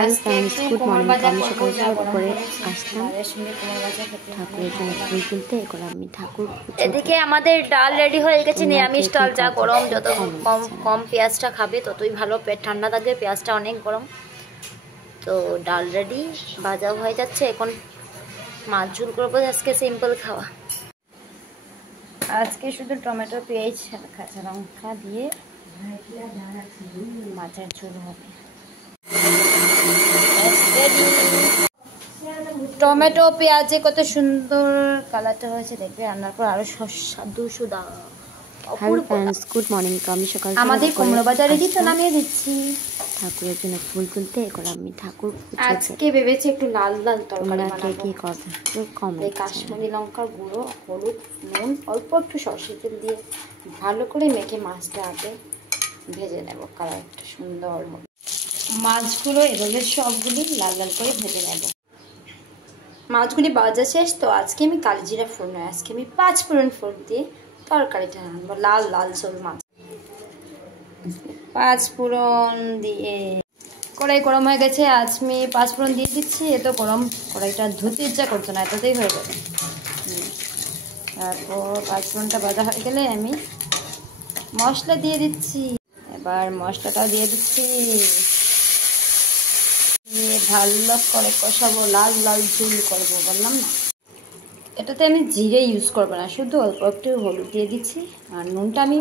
আজকে একটু কোমর বাজা করবো, যা গরম পড়েছে ডালের সঙ্গে কোমর বাজা খেতে ঠাকুরের জন্য ফুল তুলতে এখন আমি ঠাকুর। এদিকে আমাদের ডাল রেডি হয়ে গেছে, নিরামিষ ডাল। যা গরম, যত কম পেঁয়াজটা খাবে ততই ভালো, পেট ঠান্ডা থাকবে। পেঁয়াজটা অনেক গরম। তো ডাল রেডি, ভাজা হয়ে যাচ্ছে। এখন মাছ ঝোল করবো, আজকে সিম্পল খাওয়া। আজকে শুধু টমেটো, পেঁয়াজ, কাঁচা লঙ্কা দিয়ে মাছের ঝোল হবে। টমেটো পেঁয়াজে কত সুন্দর কালারটা হয়েছে, দেখবে রান্নার পর আরো সুস্বাদু সুদা। Good morning. আমি সকাল আমাদের কুমড়ো বাজার রেডি, তো নামিয়ে দিচ্ছি। ঠাকুরের জন্য ফুল তুলতে এখন আমি ঠাকুর আজকে ভেবেছি একটু লাল লাল তরকারি বানাবো। কি করবে? এই কাশ্মীরি লঙ্কার গুঁড়ো, হলুদ, নুন, অল্প একটু সরষের তেল দিয়ে ভালো করে মেখে মাছটা আগে ভেজে নেব। কালারটা সুন্দর হবে। মাছগুলো এভাবে সবগুলি লাল লাল করে ভেজে নেব। মাছগুলি ভাজা শেষ। তো আজকে আমি কালিজিরা ফোড়ন, আজকে আমি 5 ফোড়ন দিয়ে তরকারিটা রান্নাবো। লাল লাল ঝোল মাছ, 5 ফোড়ন দিয়ে। কড়াই গরম হয়ে গেছে, আজ আমি 5 ফোড়ন দিয়ে দিচ্ছি। এত গরম কড়াইটা ধুতে ইচ্ছা করছে না, এততেই হয়ে যাবে। তারপর 5 ফোড়নটা ভাজা হয়ে গেলে আমি মশলা দিয়ে দিচ্ছি। এবার মশলাটাও দিয়ে দিচ্ছি, দিয়ে ভালো করে কষাবো, লাল লাল ঝোল করবো, বললাম না। এটাতে আমি জিরে ইউজ করবো না, শুধু অল্প একটু হলুদ দিয়ে দিচ্ছি। আর নুনটা আমি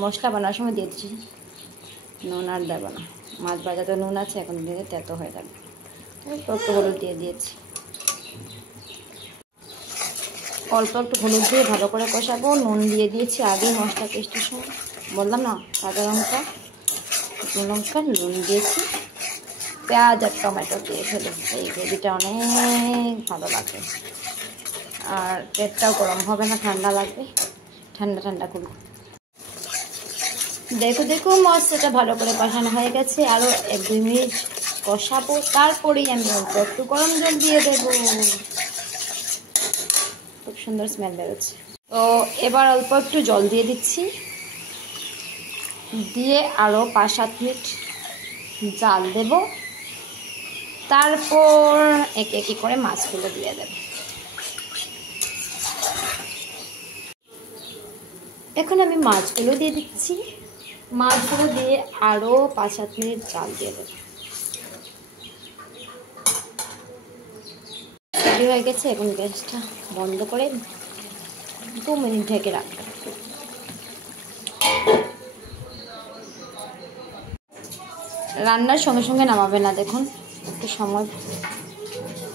মশলা বানানোর সময় দিয়ে দিচ্ছি, নুন আর দেবো না। মাছ ভাজাতে নুন আছে, এখন দিয়ে তেতো হয়ে যাবে। অল্প একটু হলুদ দিয়ে দিয়েছি। অল্প একটু হলুদ দিয়ে ভালো করে কষাবো। নুন দিয়ে দিয়েছি আগে মশলা পেস্টের সময়, বললাম না। কাঁচা লঙ্কা, শুকনো লঙ্কা, নুন দিয়েছি। পেঁয়াজ আর টমেটো দিয়ে ফেলে এই গ্রেভিটা অনেক ভালো লাগবে। আর পেটটাও গরম হবে না, ঠান্ডা লাগবে, ঠান্ডা ঠান্ডা করবো। দেখো দেখো মশলাটা ভালো করে কষানো হয়ে গেছে। আরও 1-2 মিনিট কষাবো, তারপরেই আমি অল্প একটু গরম জল দিয়ে দেবো। খুব সুন্দর স্মেল বেরোচ্ছে। তো এবার অল্প একটু জল দিয়ে দিচ্ছি, দিয়ে আরও 5-7 মিনিট জাল দেব। তারপর একে একে করে মাছগুলো দিয়ে দেব। এখন আমি মাছগুলো দিয়ে দিচ্ছি। মাছগুলো দিয়ে আরও 5-7 মিনিট জাল দিয়ে দেব। রেডি হয়ে গেছে। এখন গ্যাসটা বন্ধ করে 2 মিনিট ঢেকে রাখবো। রান্নার সঙ্গে সঙ্গে নামাবে না, দেখুন একটু সময়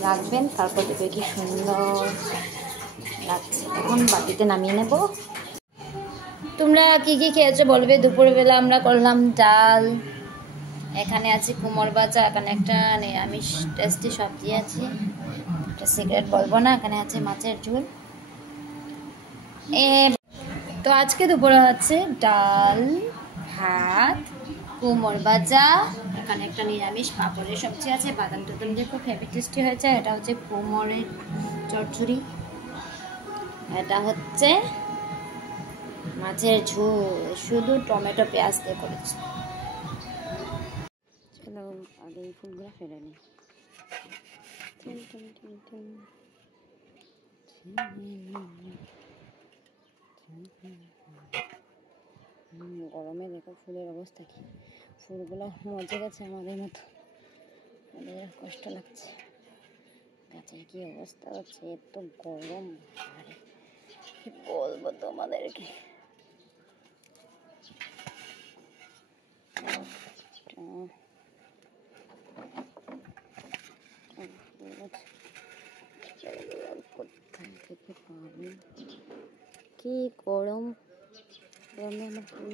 রাখবেন, তারপর দেখবে কি সুন্দর লাগছে। এখন বাটিতে নামিয়ে নেব। তোমরা কি কি খেয়েছো বলবে। দুপুরবেলা আমরা করলাম ডাল, এখানে আছে কুমড় ভাজা, এখানে একটা নিরামিষ টেস্টি সবজি আছে, একটা সিগারেট বলবো না, এখানে আছে মাছের ঝোল। তো আজকে দুপুরে হচ্ছে ডাল, ভাত, কুমড় ভাজা, এখানে একটা নিরামিষ পাঁপড়ের সবজি আছে, বাদাম টাদাম দিয়ে খুব হেভি টেস্টি হয়েছে। এটা হচ্ছে কুমড়ের চচ্চড়ি, এটা হচ্ছে মাছের ঝোল, শুধু টমেটো পেঁয়াজ দিয়ে করেছি। চলো আগে এই ফুলগুলো ফেলে নিই। গরমে দেখো ফুলের অবস্থা কি, ফুলগুলো মজে গেছে আমাদের মতো, আমাদের কষ্ট লাগছে। গাছের কি অবস্থা হচ্ছে, এত গরম, আরে কি বলবো তোমাদেরকে। কোথায় থেকে পাবো, কি গরম, গরমে আমার ফুল